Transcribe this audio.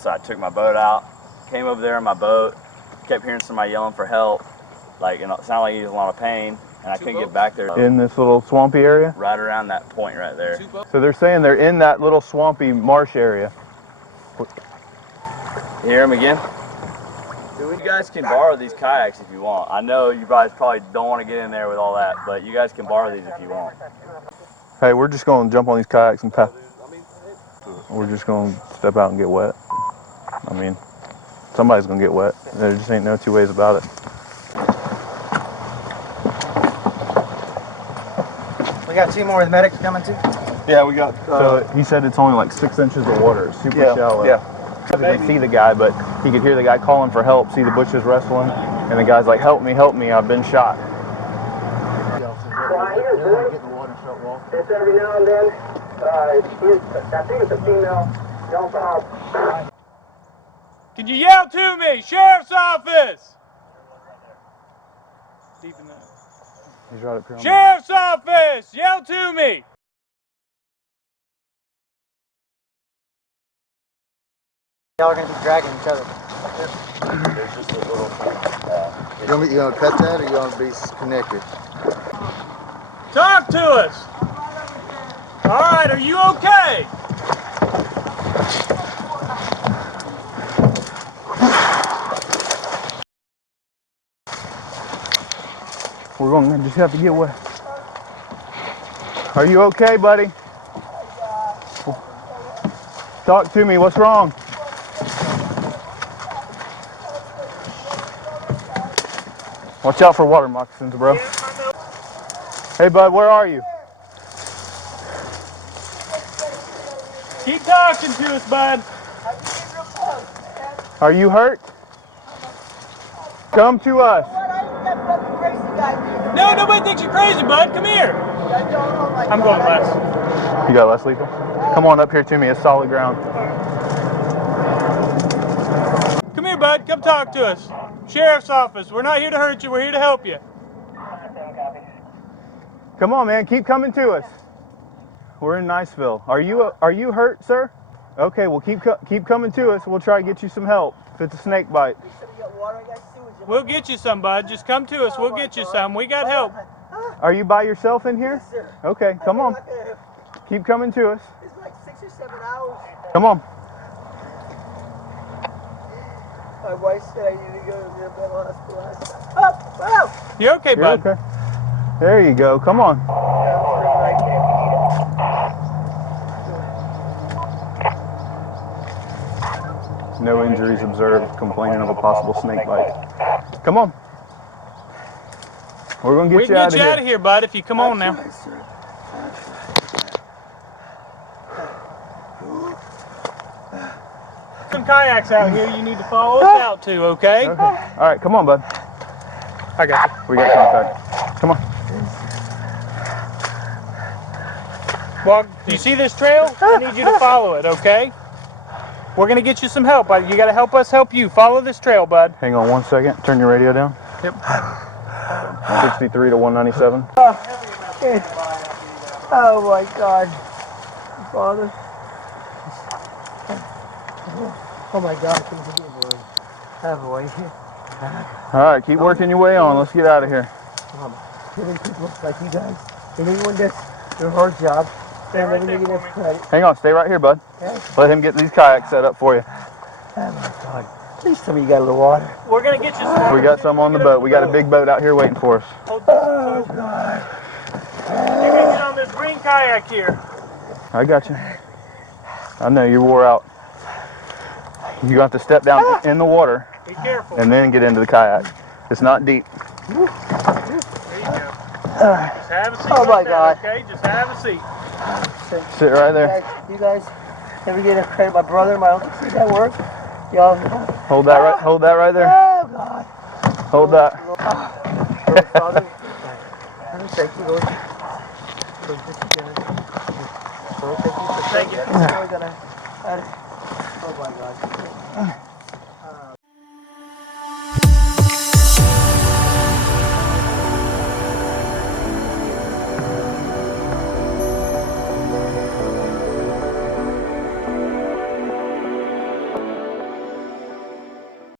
so I took my boat out, came over there in my boat, kept hearing somebody yelling for help, like, and it sounded like he was in a lot of pain, and I couldn't get back there. In this little swampy area? Right around that point right there. So they're saying they're in that little swampy marsh area. You hear him again? You guys can borrow these kayaks if you want. I know you guys probably don't want to get in there with all that, but you guys can borrow these if you want. Hey, we're just going to jump on these kayaks and we're just going to step out and get wet. I mean, somebody's going to get wet. There just ain't no two ways about it. We got 2 more medics coming too? Yeah, we got... so he said it's only like 6 inches of water. It's super shallow. Yeah. He couldn't see the guy, but he could hear the guy calling for help, see the bushes wrestling, and the guy's like, help me, I've been shot. It's every now and then. I think it's a female yelling for help. Can you yell to me? Sheriff's office! Deep in that. He's right up here. Sheriff's office! Yell to me! Y'all are going to be dragging each other. There's just a little thing. You gonna cut that or you gonna be connected? Talk to us! Alright, are you okay? We're going to just have to get wet. Are you okay, buddy? Talk to me, what's wrong? Watch out for water moccasins, bro. Hey, bud, where are you? Keep talking to us, bud. Are you hurt? Come to us. No, nobody thinks you're crazy, bud. Come here. I'm going less. You got less lethal? Come on up here to me, it's solid ground. Come here, bud. Come talk to us. Sheriff's office. We're not here to hurt you. We're here to help you. Come on, man. Keep coming to us. We're in Niceville. Are you hurt, sir? Okay, well keep coming to us. We'll try to get you some help if it's a snake bite. We'll get you some, bud. Just come to us. We'll get you some. We got help. Are you by yourself in here? Yes, sir. Okay, come on. Keep coming to us. It's like 6 or 7 hours. Come on. My wife said I need to go to the mental hospital last time. Oh! You okay, You're bud? okay. There you go. Come on. No injuries observed. Complaining of a possible snake bite. Come on. We're going to get you out of here. We can get you out of here, bud, if you come on now. Some kayaks out here you need to follow us out to, okay? Okay. All right, come on, bud. I got you. We got contact. Come on. Well, do you see this trail? I need you to follow it, okay? We're going to get you some help. You got to help us help you. Follow this trail, bud. Hang on 1 second. Turn your radio down. Yep. 63 to 197. Oh my God. Father. Oh my God. Oh boy. All right, keep working your way on. Let's get out of here. Giving people like you guys and anyone that's their hard job, they're letting you get credit. Hang on. Stay right here, bud. Okay. Let him get these kayaks set up for you. Oh my God. Please tell me you got a little water. We're going to get you some. We got some on the boat. We got a big boat out here waiting for us. Hold this. Oh, God. You're going to get on this green kayak here. I got you. I know you're wore out. You have to step down in the water. Be careful. And then get into the kayak. It's not deep. There you go. Just have a seat. Oh my God. Okay, just have a seat. Sit right there. You guys ever get a credit? My brother and my uncle see that work? Y'all. Hold that right there. Oh God. Hold that. Lord Father, thank you, Lord. Thank you. Thank you. Oh my God.